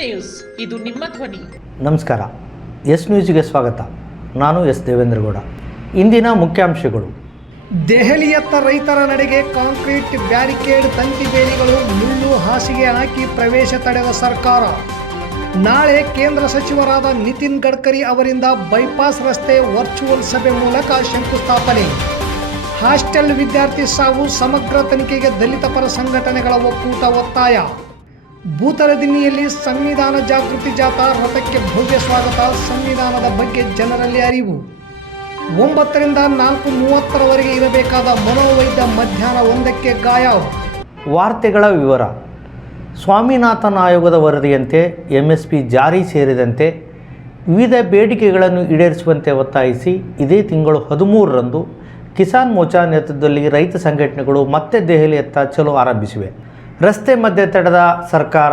News, ಇದು ನಿಮ್ಮ ಧ್ವನಿ. ನಮಸ್ಕಾರ. ಎಸ್ ನ್ಯೂಸ್ಗೆ ಸ್ವಾಗತ. ನಾನು ಎಸ್ ದೇವೇಂದ್ರಗೌಡ. ಇಂದಿನ ಮುಖ್ಯಾಂಶಗಳು. ದೆಹಲಿಯತ್ತ ರೈತರ ನಡೆಗೆ ಕಾಂಕ್ರೀಟ್ ಬ್ಯಾರಿಕೇಡ್, ತಂತಿ ಬೇಲಿಗಳು, ಮುಳ್ಳು ಹಾಸಿಗೆ ಹಾಕಿ ಪ್ರವೇಶ ತಡೆದ ಸರ್ಕಾರ. ನಾಳೆ ಕೇಂದ್ರ ಸಚಿವರಾದ ನಿತಿನ್ ಗಡ್ಕರಿ ಅವರಿಂದ ಬೈಪಾಸ್ ರಸ್ತೆ ವರ್ಚುವಲ್ ಸಭೆ ಮೂಲಕ ಶಂಕುಸ್ಥಾಪನೆ. ಹಾಸ್ಟೆಲ್ ವಿದ್ಯಾರ್ಥಿ ಸಾವು ಸಮಗ್ರ ತನಿಖೆಗೆ ದಲಿತ ಪರ ಸಂಘಟನೆಗಳ ಒಕ್ಕೂಟ ಒತ್ತಾಯ. ಭೂತರದಿನ್ನಿಯಲ್ಲಿ ಸಂವಿಧಾನ ಜಾಗೃತಿ ಜಾಥಾ, ರಥಕ್ಕೆ ಭವ್ಯ ಸ್ವಾಗತ. ಸಂವಿಧಾನದ ಬಗ್ಗೆ ಜನರಲ್ಲಿ ಅರಿವು. 9 ರಿಂದ 4:30 ಇರಬೇಕಾದ ಮನೋವೈದ್ಯ ಮಧ್ಯಾಹ್ನ 1ಕ್ಕೆ ಗಾಯಬ್. ವಾರ್ತೆಗಳ ವಿವರ. ಸ್ವಾಮಿನಾಥನ್ ಆಯೋಗದ ವರದಿಯಂತೆ MSP ಜಾರಿ ಸೇರಿದಂತೆ ವಿವಿಧ ಬೇಡಿಕೆಗಳನ್ನು ಈಡೇರಿಸುವಂತೆ ಒತ್ತಾಯಿಸಿ ಇದೇ ತಿಂಗಳು 13ರಂದು ಕಿಸಾನ್ ಮೋರ್ಚಾ ನೇತೃತ್ವದಲ್ಲಿ ರೈತ ಸಂಘಟನೆಗಳು ಮತ್ತೆ ದೆಹಲಿಯತ್ತ ಚಲೋ ಆರಂಭಿಸಿವೆ. ರಸ್ತೆ ಮಧ್ಯೆ ತಡೆದ ಸರ್ಕಾರ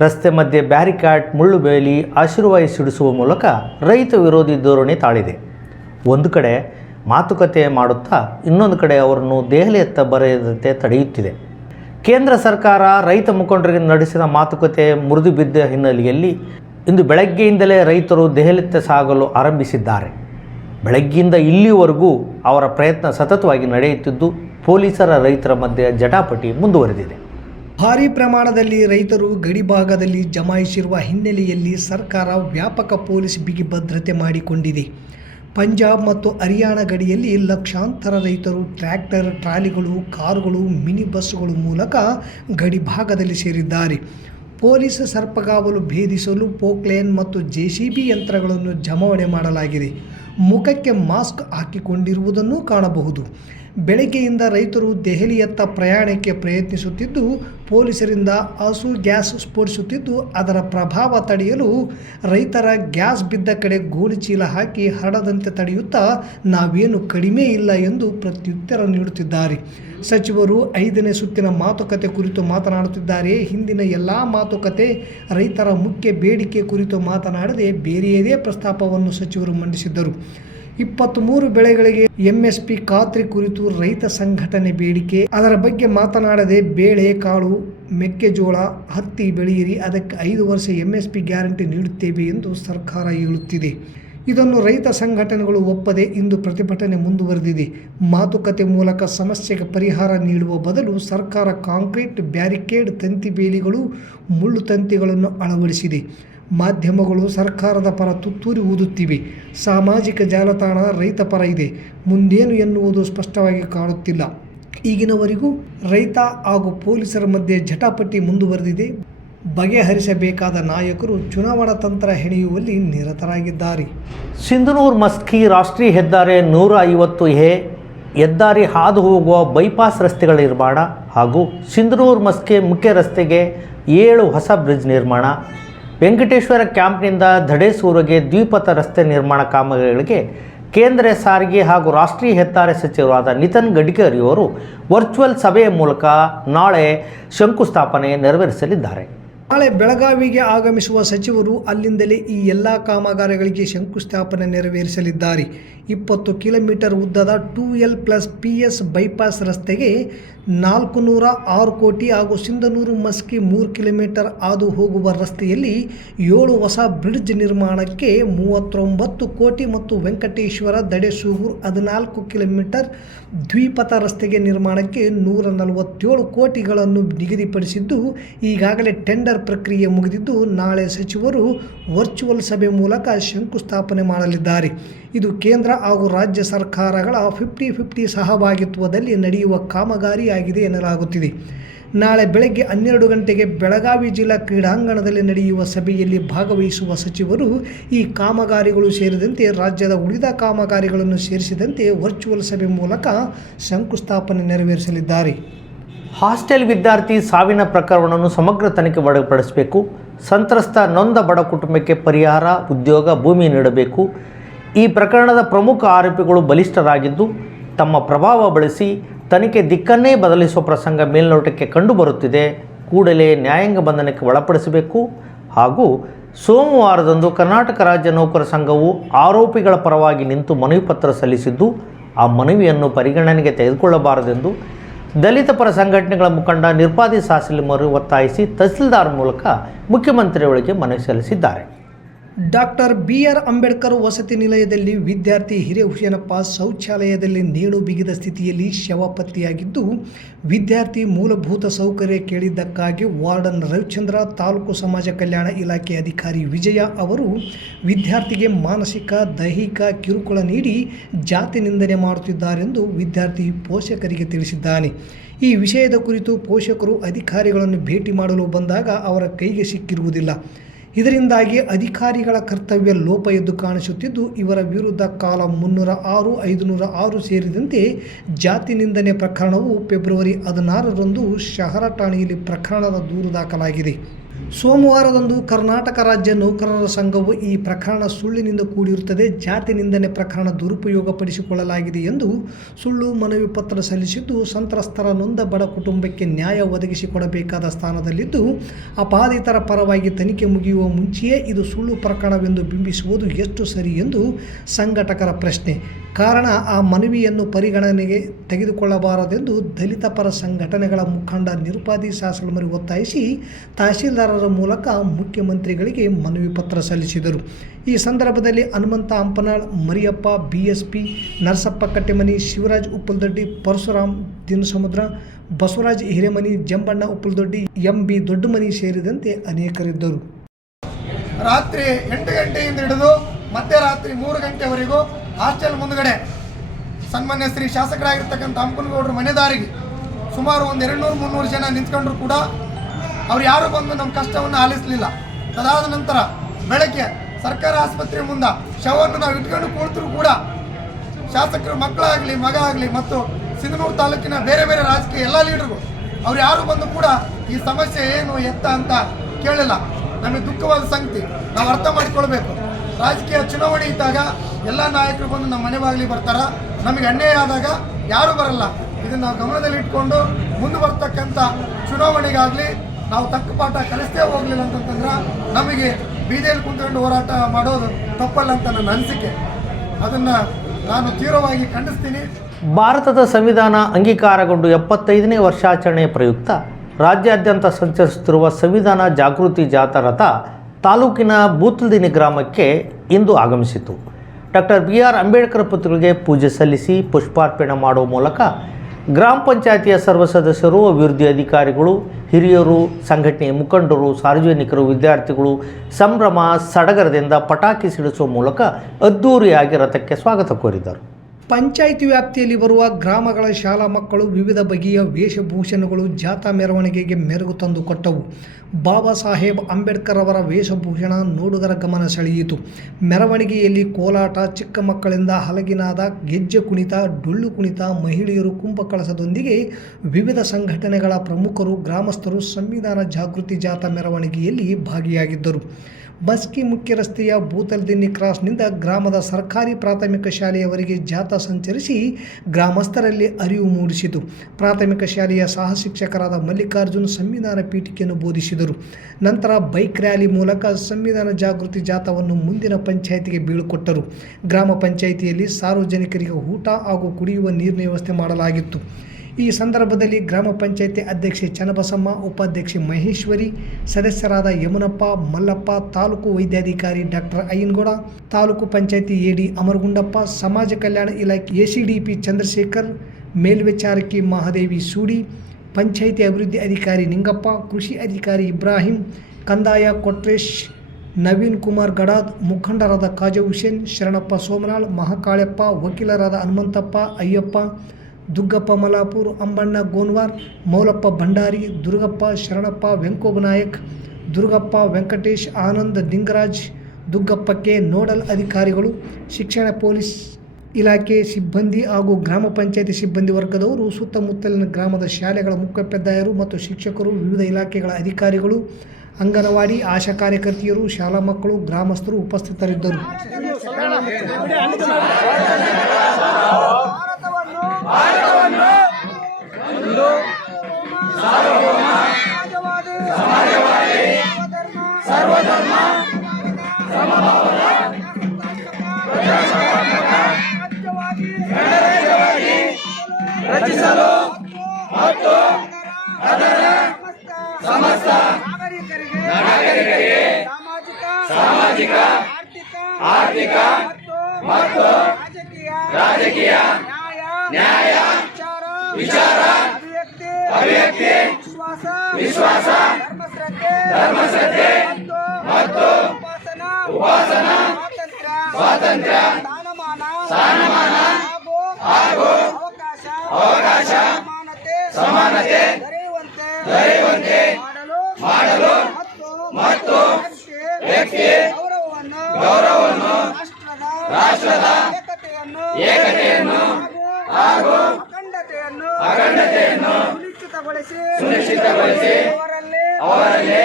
ರಸ್ತೆ ಮಧ್ಯೆ ಬ್ಯಾರಿಕಾಡ್, ಮುಳ್ಳು ಬೇಲಿ, ಆಶೀರ್ವಾದ ಸಿಡಿಸುವ ಮೂಲಕ ರೈತ ವಿರೋಧಿ ಧೋರಣೆ ತಾಳಿದೆ. ಒಂದು ಕಡೆ ಮಾತುಕತೆ ಮಾಡುತ್ತಾ ಇನ್ನೊಂದು ಕಡೆ ಅವರನ್ನು ದೆಹಲಿಯತ್ತ ಬರೆಯದಂತೆ ತಡೆಯುತ್ತಿದೆ. ಕೇಂದ್ರ ಸರ್ಕಾರ ರೈತ ಮುಖಂಡರಿಗೆ ನಡೆಸಿದ ಮಾತುಕತೆ ಮುರಿದು ಬಿದ್ದ ಹಿನ್ನೆಲೆಯಲ್ಲಿ ಇಂದು ಬೆಳಗ್ಗೆಯಿಂದಲೇ ರೈತರು ದೆಹಲಿಯತ್ತ ಸಾಗಲು ಆರಂಭಿಸಿದ್ದಾರೆ. ಬೆಳಗ್ಗೆಯಿಂದ ಇಲ್ಲಿವರೆಗೂ ಅವರ ಪ್ರಯತ್ನ ಸತತವಾಗಿ ನಡೆಯುತ್ತಿದ್ದು ಪೊಲೀಸರ ರೈತರ ಮಧ್ಯೆ ಜಟಾಪಟಿ ಮುಂದುವರೆದಿದೆ. ಭಾರೀ ಪ್ರಮಾಣದಲ್ಲಿ ರೈತರು ಗಡಿಭಾಗದಲ್ಲಿ ಜಮಾಯಿಸಿರುವ ಹಿನ್ನೆಲೆಯಲ್ಲಿ ಸರ್ಕಾರ ವ್ಯಾಪಕ ಪೊಲೀಸ್ ಬಿಗಿ ಭದ್ರತೆ ಮಾಡಿಕೊಂಡಿದೆ. ಪಂಜಾಬ್ ಮತ್ತು ಹರಿಯಾಣ ಗಡಿಯಲ್ಲಿ ಲಕ್ಷಾಂತರ ರೈತರು ಟ್ರ್ಯಾಕ್ಟರ್, ಟ್ರಾಲಿಗಳು, ಕಾರುಗಳು, ಮಿನಿ ಬಸ್ಸುಗಳ ಮೂಲಕ ಗಡಿಭಾಗದಲ್ಲಿ ಸೇರಿದ್ದಾರೆ. ಪೊಲೀಸ್ ಸರ್ಪಗಾವಲು ಭೇದಿಸಲು ಪೋಕ್ಲೇನ್ ಮತ್ತು JCB ಯಂತ್ರಗಳನ್ನು ಜಮಾವಣೆ ಮಾಡಲಾಗಿದೆ. ಮುಖಕ್ಕೆ ಮಾಸ್ಕ್ ಹಾಕಿಕೊಂಡಿರುವುದನ್ನು ಕಾಣಬಹುದು. ಬೆಳಗ್ಗೆಯಿಂದ ರೈತರು ದೆಹಲಿಯತ್ತ ಪ್ರಯಾಣಕ್ಕೆ ಪ್ರಯತ್ನಿಸುತ್ತಿದ್ದು ಪೊಲೀಸರಿಂದ ಹಸು ಗ್ಯಾಸ್ ಸ್ಫೋಟಿಸುತ್ತಿದ್ದು ಅದರ ಪ್ರಭಾವ ತಡೆಯಲು ರೈತರ ಗ್ಯಾಸ್ ಬಿದ್ದ ಕಡೆ ಗೋಣಿ ಚೀಲ ಹಾಕಿ ಹರಡದಂತೆ ತಡೆಯುತ್ತಾ ನಾವೇನು ಕಡಿಮೆ ಇಲ್ಲ ಎಂದು ಪ್ರತ್ಯುತ್ತರ ನೀಡುತ್ತಿದ್ದಾರೆ. ಸಚಿವರು 5ನೇ ಸುತ್ತಿನ ಮಾತುಕತೆ ಕುರಿತು ಮಾತನಾಡುತ್ತಿದ್ದಾರೆ. ಹಿಂದಿನ ಎಲ್ಲ ಮಾತುಕತೆ ರೈತರ ಮುಖ್ಯ ಬೇಡಿಕೆ ಕುರಿತು ಮಾತನಾಡದೆ ಬೇರೆಯದೇ ಪ್ರಸ್ತಾಪವನ್ನು ಸಚಿವರು ಮಂಡಿಸಿದ್ದರು. 23 ಬೆಳೆಗಳಿಗೆ MSP ಖಾತ್ರಿ ಕುರಿತು ರೈತ ಸಂಘಟನೆ ಬೇಡಿಕೆ. ಅದರ ಬಗ್ಗೆ ಮಾತನಾಡದೆ ಬೇಳೆ, ಕಾಳು, ಮೆಕ್ಕೆಜೋಳ, ಹತ್ತಿ ಬೆಳೆಯಿರಿ, ಅದಕ್ಕೆ 5 ವರ್ಷ MSP ಗ್ಯಾರಂಟಿ ನೀಡುತ್ತೇವೆ ಎಂದು ಸರ್ಕಾರ ಹೇಳುತ್ತಿದೆ. ಇದನ್ನು ರೈತ ಸಂಘಟನೆಗಳು ಒಪ್ಪದೆ ಇಂದು ಪ್ರತಿಭಟನೆ ಮುಂದುವರೆದಿದೆ. ಮಾತುಕತೆ ಮೂಲಕ ಸಮಸ್ಯೆಗೆ ಪರಿಹಾರ ನೀಡುವ ಬದಲು ಸರ್ಕಾರ ಕಾಂಕ್ರೀಟ್ ಬ್ಯಾರಿಕೇಡ್, ತಂತಿ ಬೇಲಿಗಳು, ಮುಳ್ಳು ತಂತಿಗಳನ್ನು ಅಳವಡಿಸಿದೆ. ಮಾಧ್ಯಮಗಳು ಸರ್ಕಾರದ ಪರ ತುತ್ತೂರಿ ಊದುತ್ತಿವೆ. ಸಾಮಾಜಿಕ ಜಾಲತಾಣ ರೈತ ಪರ ಇದೆ. ಮುಂದೇನು ಎನ್ನುವುದು ಸ್ಪಷ್ಟವಾಗಿ ಕಾಣುತ್ತಿಲ್ಲ. ಈಗಿನವರೆಗೂ ರೈತ ಹಾಗೂ ಪೊಲೀಸರ ಮಧ್ಯೆ ಜಟಾಪಟಿ ಮುಂದುವರೆದಿದೆ. ಬಗೆಹರಿಸಬೇಕಾದ ನಾಯಕರು ಚುನಾವಣಾ ತಂತ್ರ ಹೆಣೆಯುವಲ್ಲಿ ನಿರತರಾಗಿದ್ದಾರೆ. ಸಿಂಧನೂರು ಮಸ್ಕಿ ರಾಷ್ಟ್ರೀಯ ಹೆದ್ದಾರಿ 150A ಹೆದ್ದಾರಿ ಹಾದು ಹೋಗುವ ಬೈಪಾಸ್ ರಸ್ತೆಗಳ ನಿರ್ಮಾಣ ಹಾಗೂ ಸಿಂಧನೂರು ಮಸ್ಕಿ ಮುಖ್ಯ ರಸ್ತೆಗೆ 7 ಹೊಸ ಬ್ರಿಡ್ಜ್ ನಿರ್ಮಾಣ, ವೆಂಕಟೇಶ್ವರ ಕ್ಯಾಂಪ್ನಿಂದ ಧಡೇಸೂರಿಗೆ ದ್ವಿಪಥ ರಸ್ತೆ ನಿರ್ಮಾಣ ಕಾಮಗಾರಿಗಳಿಗೆ ಕೇಂದ್ರ ಸಾರಿಗೆ ಹಾಗೂ ರಾಷ್ಟ್ರೀಯ ಹೆದ್ದಾರಿ ಸಚಿವರಾದ ನಿತಿನ್ ಗಡ್ಕರಿ ಅವರು ವರ್ಚುವಲ್ ಸಭೆಯ ಮೂಲಕ ನಾಳೆ ಶಂಕುಸ್ಥಾಪನೆ ನೆರವೇರಿಸಲಿದ್ದಾರೆ. ನಾಳೆ ಬೆಳಗಾವಿಗೆ ಆಗಮಿಸುವ ಸಚಿವರು ಅಲ್ಲಿಂದಲೇ ಈ ಎಲ್ಲ ಕಾಮಗಾರಿಗಳಿಗೆ ಶಂಕುಸ್ಥಾಪನೆ ನೆರವೇರಿಸಲಿದ್ದಾರೆ. 20 ಕಿಲೋಮೀಟರ್ ಉದ್ದದ 2L+PS ಬೈಪಾಸ್ ರಸ್ತೆಗೆ 406 ಕೋಟಿ ಹಾಗೂ ಸಿಂಧನೂರು ಮಸ್ಕಿ 3 ಕಿಲೋಮೀಟರ್ ಹಾದು ಹೋಗುವ ರಸ್ತೆಯಲ್ಲಿ 7 ಹೊಸ ಬ್ರಿಡ್ಜ್ ನಿರ್ಮಾಣಕ್ಕೆ 39 ಕೋಟಿ ಮತ್ತು ವೆಂಕಟೇಶ್ವರ ದಡೇಸೂಗೂರು 14 ಕಿಲೋಮೀಟರ್ ದ್ವಿಪಥ ರಸ್ತೆಗೆ ನಿರ್ಮಾಣಕ್ಕೆ 147 ಕೋಟಿಗಳನ್ನು ನಿಗದಿಪಡಿಸಿದ್ದು ಈಗಾಗಲೇ ಟೆಂಡರ್ ಪ್ರಕ್ರಿಯೆ ಮುಗಿದಿದ್ದು ನಾಳೆ ಸಚಿವರು ವರ್ಚುವಲ್ ಸಭೆ ಮೂಲಕ ಶಂಕುಸ್ಥಾಪನೆ ಮಾಡಲಿದ್ದಾರೆ. ಇದು ಕೇಂದ್ರ ಹಾಗೂ ರಾಜ್ಯ ಸರ್ಕಾರಗಳ 50-50 ಸಹಭಾಗಿತ್ವದಲ್ಲಿ ನಡೆಯುವ ಕಾಮಗಾರಿಯಾಗಿದೆ ಎನ್ನಲಾಗುತ್ತಿದೆ. ನಾಳೆ ಬೆಳಗ್ಗೆ 12 ಗಂಟೆಗೆ ಬೆಳಗಾವಿ ಜಿಲ್ಲಾ ಕ್ರೀಡಾಂಗಣದಲ್ಲಿ ನಡೆಯುವ ಸಭೆಯಲ್ಲಿ ಭಾಗವಹಿಸುವ ಸಚಿವರು ಈ ಕಾಮಗಾರಿಗಳು ಸೇರಿದಂತೆ ರಾಜ್ಯದ ಉಳಿದ ಕಾಮಗಾರಿಗಳನ್ನು ಸೇರಿಸಿದಂತೆ ವರ್ಚುವಲ್ ಸಭೆ ಮೂಲಕ ಶಂಕುಸ್ಥಾಪನೆ ನೆರವೇರಿಸಲಿದ್ದಾರೆ. ಹಾಸ್ಟೆಲ್ ವಿದ್ಯಾರ್ಥಿ ಸಾವಿನ ಪ್ರಕರಣವನ್ನು ಸಮಗ್ರ ತನಿಖೆ ಒಳಪಡಿಸಬೇಕು. ಸಂತ್ರಸ್ತ ನೊಂದ ಬಡ ಕುಟುಂಬಕ್ಕೆ ಪರಿಹಾರ, ಉದ್ಯೋಗ, ಭೂಮಿ ನೀಡಬೇಕು. ಈ ಪ್ರಕರಣದ ಪ್ರಮುಖ ಆರೋಪಿಗಳು ಬಲಿಷ್ಠರಾಗಿದ್ದು ತಮ್ಮ ಪ್ರಭಾವ ಬಳಸಿ ತನಿಖೆ ದಿಕ್ಕನ್ನೇ ಬದಲಿಸುವ ಪ್ರಸಂಗ ಮೇಲ್ನೋಟಕ್ಕೆ ಕಂಡುಬರುತ್ತಿದೆ. ಕೂಡಲೇ ನ್ಯಾಯಾಂಗ ಬಂಧನಕ್ಕೆ ಒಳಪಡಿಸಬೇಕು. ಹಾಗೂ ಸೋಮವಾರದಂದು ಕರ್ನಾಟಕ ರಾಜ್ಯ ನೌಕರ ಸಂಘವು ಆರೋಪಿಗಳ ಪರವಾಗಿ ನಿಂತು ಮನವಿ ಪತ್ರ ಸಲ್ಲಿಸಿದ್ದು ಆ ಮನವಿಯನ್ನು ಪರಿಗಣನೆಗೆ ತೆಗೆದುಕೊಳ್ಳಬಾರದೆಂದು ದಲಿತ ಪರ ಸಂಘಟನೆಗಳ ಮುಖಂಡ ನಿರ್ಪಾದಿ ಸಾಸಿಲಿಮರು ಒತ್ತಾಯಿಸಿ ತಹಸೀಲ್ದಾರ್ ಮೂಲಕ ಮುಖ್ಯಮಂತ್ರಿಯವರಿಗೆ ಮನವಿ ಸಲ್ಲಿಸಿದ್ದಾರೆ. ಡಾಕ್ಟರ್ BR ಅಂಬೇಡ್ಕರ್ ವಸತಿ ನಿಲಯದಲ್ಲಿ ವಿದ್ಯಾರ್ಥಿ ಹಿರೇಹುಸೇನಪ್ಪ ಶೌಚಾಲಯದಲ್ಲಿ ನೇಣು ಬಿಗಿದ ಸ್ಥಿತಿಯಲ್ಲಿ ಶವ ಪತ್ತೆಯಾಗಿದ್ದು, ವಿದ್ಯಾರ್ಥಿ ಮೂಲಭೂತ ಸೌಕರ್ಯ ಕೇಳಿದ್ದಕ್ಕಾಗಿ ವಾರ್ಡನ್ ರವಿಚಂದ್ರ, ತಾಲೂಕು ಸಮಾಜ ಕಲ್ಯಾಣ ಇಲಾಖೆ ಅಧಿಕಾರಿ ವಿಜಯ ಅವರು ವಿದ್ಯಾರ್ಥಿಗೆ ಮಾನಸಿಕ ದೈಹಿಕ ಕಿರುಕುಳ ನೀಡಿ ಜಾತಿ ನಿಂದನೆ ಮಾಡುತ್ತಿದ್ದಾರೆಂದು ವಿದ್ಯಾರ್ಥಿ ಪೋಷಕರಿಗೆ ತಿಳಿಸಿದ್ದಾನೆ. ಈ ವಿಷಯದ ಕುರಿತು ಪೋಷಕರು ಅಧಿಕಾರಿಗಳನ್ನು ಭೇಟಿ ಮಾಡಲು ಬಂದಾಗ ಅವರ ಕೈಗೆ ಸಿಕ್ಕಿರುವುದಿಲ್ಲ. ಇದರಿಂದಾಗಿ ಅಧಿಕಾರಿಗಳ ಕರ್ತವ್ಯ ಲೋಪ ಎದ್ದು ಕಾಣಿಸುತ್ತಿದ್ದು, ಇವರ ವಿರುದ್ಧ ಕಾಲ 306, 506 ಸೇರಿದಂತೆ ಜಾತಿ ನಿಂದನೆ ಪ್ರಕರಣವು ಫೆಬ್ರವರಿ 16ರಂದು ಶಹರ ಠಾಣೆಯಲ್ಲಿ ಪ್ರಕರಣದ ದೂರು ದಾಖಲಾಗಿದೆ. ಸೋಮವಾರದಂದು ಕರ್ನಾಟಕ ರಾಜ್ಯ ನೌಕರರ ಸಂಘವು ಈ ಪ್ರಕರಣ ಸುಳ್ಳಿನಿಂದ ಕೂಡಿರುತ್ತದೆ, ಜಾತಿ ನಿಂದನೆ ಪ್ರಕರಣ ದುರುಪಯೋಗಪಡಿಸಿಕೊಳ್ಳಲಾಗಿದೆ ಎಂದು ಸುಳ್ಳು ಮನವಿ ಪತ್ರ ಸಲ್ಲಿಸಿದ್ದು, ಸಂತ್ರಸ್ತರ ನೊಂದ ಬಡ ಕುಟುಂಬಕ್ಕೆ ನ್ಯಾಯ ಒದಗಿಸಿಕೊಡಬೇಕಾದ ಸ್ಥಾನದಲ್ಲಿದ್ದು, ಅಪಾದಿತರ ಪರವಾಗಿ ತನಿಖೆ ಮುಗಿಯುವ ಮುಂಚೆಯೇ ಇದು ಸುಳ್ಳು ಪ್ರಕರಣವೆಂದು ಬಿಂಬಿಸುವುದು ಎಷ್ಟು ಸರಿ ಎಂದು ಸಂಘಟಕರ ಪ್ರಶ್ನೆ. ಕಾರಣ, ಆ ಮನವಿಯನ್ನು ಪರಿಗಣನೆಗೆ ತೆಗೆದುಕೊಳ್ಳಬಾರದೆಂದು ದಲಿತ ಪರ ಸಂಘಟನೆಗಳ ಮುಖಂಡ ನಿರ್ಪಾದಿ ಸಾಸಲಮರಿ ಒತ್ತಾಯಿಸಿ ತಹಸೀಲ್ದಾರರ ಮೂಲಕ ಮುಖ್ಯಮಂತ್ರಿಗಳಿಗೆ ಮನವಿ ಪತ್ರ ಸಲ್ಲಿಸಿದರು. ಈ ಸಂದರ್ಭದಲ್ಲಿ ಹನುಮಂತ ಹಂಪನಾಳ್, ಮರಿಯಪ್ಪ, BSP ನರಸಪ್ಪ ಕಟ್ಟೆಮನಿ, ಶಿವರಾಜ್ ಉಪ್ಪಲ್ದೊಡ್ಡಿ, ಪರಶುರಾಮ್ ದಿನಸಮುದ್ರ, ಬಸವರಾಜ್ ಹಿರೇಮನಿ, ಜಂಬಣ್ಣ ಉಪ್ಪಲ್ದೊಡ್ಡಿ, MB ದೊಡ್ಡಮನಿ ಸೇರಿದಂತೆ ಅನೇಕರಿದ್ದರು. ರಾತ್ರಿ 8 ಗಂಟೆಯಿಂದ ಹಿಡಿದು ಮಧ್ಯರಾತ್ರಿ 3 ಗಂಟೆವರೆಗೂ ಹಾಸ್ಟೆಲ್ ಮುಂದುಗಡೆ ಸನ್ಮಾನ್ಯ ಶ್ರೀ ಶಾಸಕರಾಗಿರ್ತಕ್ಕಂಥ ಹಂಪನಗೌಡರು ಮನೆದಾರಿಗೆ ಸುಮಾರು ಒಂದು 200-300 ಜನ ನಿಂತ್ಕೊಂಡ್ರು ಕೂಡ ಅವ್ರು ಯಾರು ಬಂದು ನಮ್ಮ ಕಷ್ಟವನ್ನು ಆಲಿಸಲಿಲ್ಲ. ಅದಾದ ನಂತರ ಬೆಳಗ್ಗೆ ಸರ್ಕಾರ ಆಸ್ಪತ್ರೆ ಮುಂದೆ ಶವವನ್ನು ನಾವು ಇಟ್ಕೊಂಡು ಕೂಳ್ತರೂ ಕೂಡ ಶಾಸಕರು ಮಕ್ಕಳಾಗಲಿ, ಮಗ ಆಗಲಿ ಮತ್ತು ಸಿಂಧನೂರು ತಾಲೂಕಿನ ಬೇರೆ ಬೇರೆ ರಾಜಕೀಯ ಎಲ್ಲ ಲೀಡರ್ಗಳು ಅವ್ರು ಯಾರು ಬಂದು ಕೂಡ ಈ ಸಮಸ್ಯೆ ಏನು ಎತ್ತ ಅಂತ ಕೇಳಿಲ್ಲ. ನಮಗೆ ದುಃಖವಾದ ಸಂಗತಿ. ನಾವು ಅರ್ಥ ಮಾಡಿಕೊಳ್ಬೇಕು. ರಾಜಕೀಯ ಚುನಾವಣೆ ಇದ್ದಾಗ ಎಲ್ಲ ನಾಯಕರು ಬಂದು ನಮ್ಮ ಮನೆ ಬಾಗಿಲಿಗೆ ಬರ್ತಾರೆ, ನಮಗೆ ಅನ್ಯಾಯ ಆದಾಗ ಯಾರೂ ಬರಲ್ಲ. ಇದನ್ನು ನಾವು ಗಮನದಲ್ಲಿ ಇಟ್ಕೊಂಡು ಮುಂದೆ ಬರ್ತಕ್ಕಂಥ ಚುನಾವಣೆಗಾಗಲಿ ನಾವು ತಕ್ಕ ಪಾಠ ಕಲಿಸ್ತೇ ಹೋಗಲಿಲ್ಲ ಅಂತಂತಂದ್ರೆ ನಮಗೆ ಬೀದಿಯಲ್ಲಿ ಕುಂತ್ಕೊಂಡು ಹೋರಾಟ ಮಾಡೋದು ತಪ್ಪಲ್ಲ ಅಂತ ನನ್ನ ಅನಿಸಿಕೆ. ಅದನ್ನು ನಾನು ತೀವ್ರವಾಗಿ ಖಂಡಿಸ್ತೀನಿ. ಭಾರತದ ಸಂವಿಧಾನ ಅಂಗೀಕಾರಗೊಂಡು 75ನೇ ವರ್ಷಾಚರಣೆಯ ಪ್ರಯುಕ್ತ ರಾಜ್ಯಾದ್ಯಂತ ಸಂಚರಿಸುತ್ತಿರುವ ಸಂವಿಧಾನ ಜಾಗೃತಿ ಜಾಥಾ ರಥ ತಾಲೂಕಿನ ಬೂತ್ಲದಿನಿ ಗ್ರಾಮಕ್ಕೆ ಇಂದು ಆಗಮಿಸಿತು. ಡಾಕ್ಟರ್ BR ಅಂಬೇಡ್ಕರ್ ಪುತ್ಥಳಿಗೆ ಪೂಜೆ ಸಲ್ಲಿಸಿ ಪುಷ್ಪಾರ್ಪಣೆ ಮಾಡುವ ಮೂಲಕ ಗ್ರಾಮ ಪಂಚಾಯಿತಿಯ ಸರ್ವ ಸದಸ್ಯರು, ಅಭಿವೃದ್ಧಿ ಅಧಿಕಾರಿಗಳು, ಹಿರಿಯರು, ಸಂಘಟನೆಯ ಮುಖಂಡರು, ಸಾರ್ವಜನಿಕರು, ವಿದ್ಯಾರ್ಥಿಗಳು ಸಂಭ್ರಮ ಸಡಗರದಿಂದ ಪಟಾಕಿ ಸಿಡಿಸುವ ಮೂಲಕ ಅದ್ದೂರಿಯಾಗಿ ರಥಕ್ಕೆ ಸ್ವಾಗತ ಕೋರಿದರು. ಪಂಚಾಯಿತಿ ವ್ಯಾಪ್ತಿಯಲ್ಲಿ ಬರುವ ಗ್ರಾಮಗಳ ಶಾಲಾ ಮಕ್ಕಳು ವಿವಿಧ ಬಗೆಯ ವೇಷಭೂಷಣಗಳು ಜಾಥಾ ಮೆರವಣಿಗೆಗೆ ಮೆರುಗು ತಂದು ಕೊಟ್ಟವು. ಬಾಬಾ ಸಾಹೇಬ್ ಅಂಬೇಡ್ಕರ್ ಅವರ ವೇಷಭೂಷಣ ನೋಡುಗರ ಗಮನ ಸೆಳೆಯಿತು. ಮೆರವಣಿಗೆಯಲ್ಲಿ ಕೋಲಾಟ, ಚಿಕ್ಕ ಮಕ್ಕಳಿಂದ ಹಲಗಿನಾದ, ಗೆಜ್ಜೆ ಕುಣಿತ, ಡೊಳ್ಳು ಕುಣಿತ, ಮಹಿಳೆಯರು ಕುಂಭಕಳಸದೊಂದಿಗೆ ವಿವಿಧ ಸಂಘಟನೆಗಳ ಪ್ರಮುಖರು, ಗ್ರಾಮಸ್ಥರು ಸಂವಿಧಾನ ಜಾಗೃತಿ ಜಾಥಾ ಮೆರವಣಿಗೆಯಲ್ಲಿ ಭಾಗಿಯಾಗಿದ್ದರು. ಮಸ್ಕಿ ಮುಖ್ಯ ರಸ್ತೆಯ ಬೂತಲ್ದಿನ್ನಿ ಕ್ರಾಸ್ನಿಂದ ಗ್ರಾಮದ ಸರ್ಕಾರಿ ಪ್ರಾಥಮಿಕ ಶಾಲೆಯವರೆಗೆ ಜಾಥಾ ಸಂಚರಿಸಿ ಗ್ರಾಮಸ್ಥರಲ್ಲಿ ಅರಿವು ಮೂಡಿಸಿತು. ಪ್ರಾಥಮಿಕ ಶಾಲೆಯ ಸಹ ಶಿಕ್ಷಕರಾದ ಮಲ್ಲಿಕಾರ್ಜುನ್ ಸಂವಿಧಾನ ಪೀಠಿಕೆಯನ್ನು ಬೋಧಿಸಿದರು. ನಂತರ ಬೈಕ್ ರ್ಯಾಲಿ ಮೂಲಕ ಸಂವಿಧಾನ ಜಾಗೃತಿ ಜಾಥಾವನ್ನು ಮುಂದಿನ ಪಂಚಾಯಿತಿಗೆ ಬೀಳುಕೊಟ್ಟರು. ಗ್ರಾಮ ಪಂಚಾಯಿತಿಯಲ್ಲಿ ಸಾರ್ವಜನಿಕರಿಗೆ ಊಟ ಹಾಗೂ ಕುಡಿಯುವ ನೀರಿನ ವ್ಯವಸ್ಥೆ ಮಾಡಲಾಗಿತ್ತು. ಈ ಸಂದರ್ಭದಲ್ಲಿ ಗ್ರಾಮ ಪಂಚಾಯಿತಿ ಅಧ್ಯಕ್ಷೆ ಚನ್ನಬಸಮ್ಮ, ಉಪಾಧ್ಯಕ್ಷೆ ಮಹೇಶ್ವರಿ, ಸದಸ್ಯರಾದ ಯಮನಪ್ಪ, ಮಲ್ಲಪ್ಪ, ತಾಲೂಕು ವೈದ್ಯಾಧಿಕಾರಿ ಡಾಕ್ಟರ್ ಅಯ್ಯನಗೌಡ, ತಾಲೂಕು ಪಂಚಾಯಿತಿ AD ಅಮರಗುಂಡಪ್ಪ, ಸಮಾಜ ಕಲ್ಯಾಣ ಇಲಾಖೆ ACDP ಚಂದ್ರಶೇಖರ್, ಮೇಲ್ವಿಚಾರಕಿ ಮಹಾದೇವಿ ಸೂಡಿ, ಪಂಚಾಯಿತಿ ಅಭಿವೃದ್ಧಿ ಅಧಿಕಾರಿ ನಿಂಗಪ್ಪ, ಕೃಷಿ ಅಧಿಕಾರಿ ಇಬ್ರಾಹಿಂ, ಕಂದಾಯ ಕೊಟ್ರೇಶ್, ನವೀನ್ ಕುಮಾರ್ ಗಡಾದ್, ಮುಖಂಡರಾದ ಖಾಜಾ ಹುಸೇನ್, ಶರಣಪ್ಪ ಸೋಮನಾಳ್, ಮಹಾಕಾಳೆಪ್ಪ, ವಕೀಲರಾದ ಹನುಮಂತಪ್ಪ, ಅಯ್ಯಪ್ಪ, ದುಗ್ಗಪ್ಪ ಮಲಾಪುರ್, ಅಂಬಣ್ಣ ಗೋನ್ವಾರ್, ಮೌಲಪ್ಪ ಭಂಡಾರಿ, ದುರ್ಗಪ್ಪ ಶರಣಪ್ಪ, ವೆಂಕೋಬನಾಯಕ್, ದುರ್ಗಪ್ಪ ವೆಂಕಟೇಶ್, ಆನಂದ್ ದಿಂಗರಾಜ್, ದುಗ್ಗಪ್ಪಕ್ಕೆ ನೋಡಲ್ ಅಧಿಕಾರಿಗಳು, ಶಿಕ್ಷಣ ಪೊಲೀಸ್ ಇಲಾಖೆ ಸಿಬ್ಬಂದಿ ಹಾಗೂ ಗ್ರಾಮ ಪಂಚಾಯಿತಿ ಸಿಬ್ಬಂದಿ ವರ್ಗದವರು, ಸುತ್ತಮುತ್ತಲಿನ ಗ್ರಾಮದ ಶಾಲೆಗಳ ಮುಖ್ಯೋಪಾಧ್ಯಾಯರು ಮತ್ತು ಶಿಕ್ಷಕರು, ವಿವಿಧ ಇಲಾಖೆಗಳ ಅಧಿಕಾರಿಗಳು, ಅಂಗನವಾಡಿ ಆಶಾ ಕಾರ್ಯಕರ್ತೆಯರು, ಶಾಲಾ ಮಕ್ಕಳು, ಗ್ರಾಮಸ್ಥರು ಉಪಸ್ಥಿತರಿದ್ದರು. ರಚಿಸಲು ಸಮಸ್ತ ನಾಗರಿಕರಿಗೆ ಸಾಮಾಜಿಕ ಆರ್ಥಿಕ ಮತ್ತು ರಾಜಕೀಯ ನ್ಯಾಯ ವಿಚಾರ ಅಭಿವ್ಯಕ್ತಿ ವಿಶ್ವಾಸ ಧರ್ಮಶ್ರದ್ಧೆ ಮತ್ತು ಉಪಾಸನಾ ಸ್ವಾತಂತ್ರ್ಯ ಸ್ಥಾನಮಾನ ಹಾಗೂ ಅವಕಾಶ ಸಮಾನತೆ ದೊರೆಯುವಂತೆ ಮಾಡಲು ಮತ್ತು ವ್ಯಕ್ತಿ ಗೌರವವನ್ನು ರಾಷ್ಟ್ರದ ಏಕತೆಯನ್ನು ಹಾಗೂ ಅಖಂಡತೆಯನ್ನು ಸುನಿಶ್ಚಿತಗೊಳಿಸಿ ಅವರಲ್ಲಿ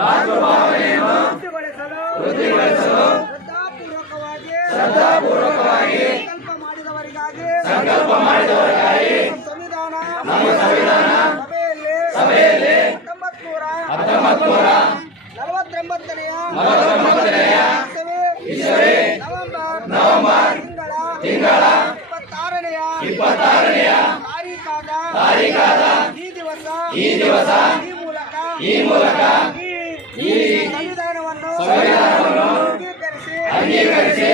ರಾಷ್ಟ್ರಭಾವನೆಯನ್ನು ವೃದ್ಧಿಗೊಳಿಸಲು ಶ್ರದ್ಧಾಪೂರ್ವಕವಾಗಿ ಸಂಕಲ್ಪ ಮಾಡಿದವರಿಗಾಗಿ ನಮ್ಮ ಸಂವಿಧಾನ ಸಭೆಯಲ್ಲಿ 1949ನೇ ಇಸವಿ ನವೆಂಬರ್ ತಿಂಗಳ 26ನೆಯ ತಾರೀಖಾದ ಈ ದಿವಸ ಈ ಮೂಲಕ ಈ ಸಂವಿಧಾನವನ್ನು ಅಂಗೀಕರಿಸಿ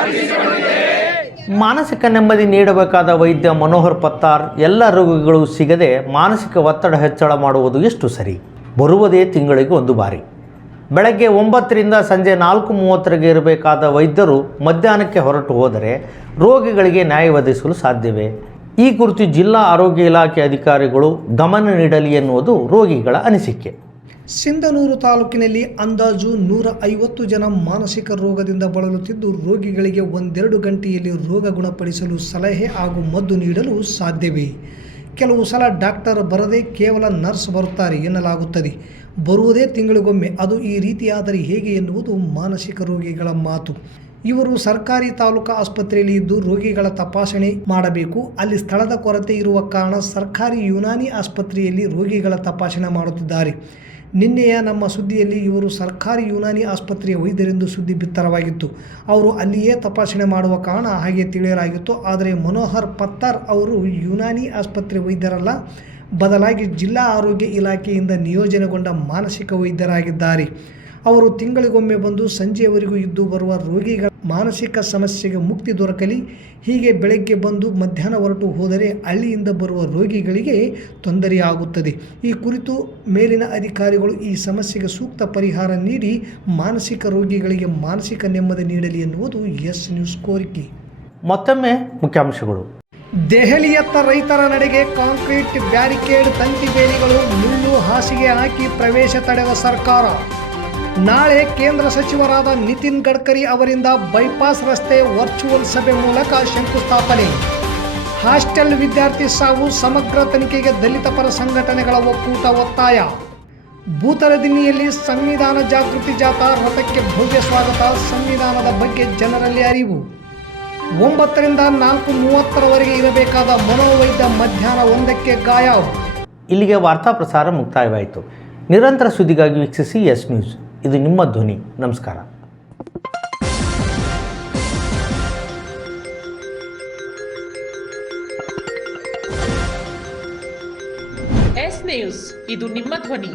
ಅರ್ಪಿಸಿಕೊಂಡಿದ್ದೇವೆ. ಮಾನಸಿಕ ನೆಮ್ಮದಿ ನೀಡಬೇಕಾದ ವೈದ್ಯ ಮನೋಹರ್ ಪತ್ತಾರ್ ಎಲ್ಲ ರೋಗಿಗಳು ಸಿಗದೆ ಮಾನಸಿಕ ಒತ್ತಡ ಹೆಚ್ಚಳ ಮಾಡುವುದು ಎಷ್ಟು ಸರಿ? ಬರುವುದೇ ತಿಂಗಳಿಗೆ ಒಂದು ಬಾರಿ. ಬೆಳಗ್ಗೆ 9ರಿಂದ ಸಂಜೆ 4:30 ಇರಬೇಕಾದ ವೈದ್ಯರು ಮಧ್ಯಾಹ್ನಕ್ಕೆ ಹೊರಟು ಹೋದರೆ ರೋಗಿಗಳಿಗೆ ನ್ಯಾಯ ಒದಗಿಸಲು ಸಾಧ್ಯವೇ? ಈ ಕುರಿತು ಜಿಲ್ಲಾ ಆರೋಗ್ಯ ಇಲಾಖೆ ಅಧಿಕಾರಿಗಳು ಗಮನ ನೀಡಲಿ ಎನ್ನುವುದು ರೋಗಿಗಳ ಅನಿಸಿಕೆ. ಸಿಂಧನೂರು ತಾಲೂಕಿನಲ್ಲಿ ಅಂದಾಜು 150 ಜನ ಮಾನಸಿಕ ರೋಗದಿಂದ ಬಳಲುತ್ತಿದ್ದು, ರೋಗಿಗಳಿಗೆ 1-2 ಗಂಟೆಯಲ್ಲಿ ರೋಗ ಗುಣಪಡಿಸಲು ಸಲಹೆ ಹಾಗೂ ಮದ್ದು ನೀಡಲು ಸಾಧ್ಯವೇ? ಕೆಲವು ಸಲ ಡಾಕ್ಟರ್ ಬರದೆ ಕೇವಲ ನರ್ಸ್ ಬರುತ್ತಾರೆ ಎನ್ನಲಾಗುತ್ತದೆ. ಬರುವುದೇ ತಿಂಗಳಿಗೊಮ್ಮೆ. ಅದು ಈ ರೀತಿಯಾದರೆ ಹೇಗೆ ಎನ್ನುವುದು ಮಾನಸಿಕ ರೋಗಿಗಳ ಮಾತು. ಇವರು ಸರ್ಕಾರಿ ತಾಲೂಕು ಆಸ್ಪತ್ರೆಯಲ್ಲಿ ಇದ್ದು ರೋಗಿಗಳ ತಪಾಸಣೆ ಮಾಡಬೇಕು. ಅಲ್ಲಿ ಸ್ಥಳದ ಕೊರತೆ ಇರುವ ಕಾರಣ ಸರ್ಕಾರಿ ಯುನಾನಿ ಆಸ್ಪತ್ರೆಯಲ್ಲಿ ರೋಗಿಗಳ ತಪಾಸಣೆ ಮಾಡುತ್ತಿದ್ದಾರೆ. ನಿನ್ನೆಯ ನಮ್ಮ ಸುದ್ದಿಯಲ್ಲಿ ಇವರು ಸರ್ಕಾರಿ ಯುನಾನಿ ಆಸ್ಪತ್ರೆಯ ವೈದ್ಯರೆಂದು ಸುದ್ದಿ ಬಿತ್ತರವಾಗಿತ್ತು. ಅವರು ಅಲ್ಲಿಯೇ ತಪಾಸಣೆ ಮಾಡುವ ಕಾರಣ ಹಾಗೆ ತಿಳಿಯಲಾಗಿತ್ತು. ಆದರೆ ಮನೋಹರ್ ಪತ್ತಾರ್ ಅವರು ಯುನಾನಿ ಆಸ್ಪತ್ರೆ ವೈದ್ಯರಲ್ಲ, ಬದಲಾಗಿ ಜಿಲ್ಲಾ ಆರೋಗ್ಯ ಇಲಾಖೆಯಿಂದ ನಿಯೋಜನೆಗೊಂಡ ಮಾನಸಿಕ ವೈದ್ಯರಾಗಿದ್ದಾರೆ. ಅವರು ತಿಂಗಳಿಗೊಮ್ಮೆ ಬಂದು ಸಂಜೆಯವರೆಗೂ ಇದ್ದು ಬರುವ ರೋಗಿಗಳ ಮಾನಸಿಕ ಸಮಸ್ಯೆಗೆ ಮುಕ್ತಿ ದೊರಕಲಿ. ಹೀಗೆ ಬೆಳಗ್ಗೆ ಬಂದು ಮಧ್ಯಾಹ್ನ ಹೊರಟು ಹೋದರೆ ಹಳ್ಳಿಯಿಂದ ಬರುವ ರೋಗಿಗಳಿಗೆ ತೊಂದರೆಯಾಗುತ್ತದೆ. ಈ ಕುರಿತು ಮೇಲಿನ ಅಧಿಕಾರಿಗಳು ಈ ಸಮಸ್ಯೆಗೆ ಸೂಕ್ತ ಪರಿಹಾರ ನೀಡಿ ಮಾನಸಿಕ ರೋಗಿಗಳಿಗೆ ಮಾನಸಿಕ ನೆಮ್ಮದಿ ನೀಡಲಿ ಎನ್ನುವುದು ಎಸ್ ನ್ಯೂಸ್ ಕೋರಿಕೆ. ಮತ್ತೊಮ್ಮೆ ಮುಖ್ಯಾಂಶಗಳು. ದೆಹಲಿಯತ್ತ ರೈತರ ನಡೆಗೆ ಕಾಂಕ್ರೀಟ್ ಬ್ಯಾರಿಕೇಡ್, ತಂತಿ ಬೇಲಿಗಳು, ಮುಳ್ಳು ಹಾಸಿಗೆ ಹಾಕಿ ಪ್ರವೇಶ ತಡೆದ ಸರ್ಕಾರ. ನಾಳೆ ಕೇಂದ್ರ ಸಚಿವರಾದ ನಿತಿನ್ ಗಡ್ಕರಿ ಅವರಿಂದ ಬೈಪಾಸ್ ರಸ್ತೆ ವರ್ಚುವಲ್ ಸಭೆ ಮೂಲಕ ಶಂಕುಸ್ಥಾಪನೆ. ಹಾಸ್ಟೆಲ್ ವಿದ್ಯಾರ್ಥಿ ಸಾವು ಸಮಗ್ರ ತನಿಖೆಗೆ ದಲಿತ ಪರ ಸಂಘಟನೆಗಳ ಒಕ್ಕೂಟ ಒತ್ತಾಯ. ಭೂತರದಿನಿಯಲ್ಲಿ ಸಂವಿಧಾನ ಜಾಗೃತಿ ಜಾಥಾ, ರಥಕ್ಕೆ ಭವ್ಯ ಸ್ವಾಗತ. ಸಂವಿಧಾನದ ಬಗ್ಗೆ ಜನರಲ್ಲಿ ಅರಿವು. 9ರಿಂದ 4:30 ಇರಬೇಕಾದ ಮನೋವೈದ್ಯ ಮಧ್ಯಾಹ್ನ 1ಕ್ಕೆ ಗಾಯಬ್. ಇಲ್ಲಿಗೆ ವಾರ್ತಾ ಪ್ರಸಾರ ಮುಕ್ತಾಯವಾಯಿತು. ನಿರಂತರ ಸುದ್ದಿಗಾಗಿ ವೀಕ್ಷಿಸಿ ಎಸ್ ನ್ಯೂಸ್. ಇದು ನಿಮ್ಮ ಧ್ವನಿ. ನಮಸ್ಕಾರ. ಎಸ್ ನ್ಯೂಸ್, ಇದು ನಿಮ್ಮ ಧ್ವನಿ.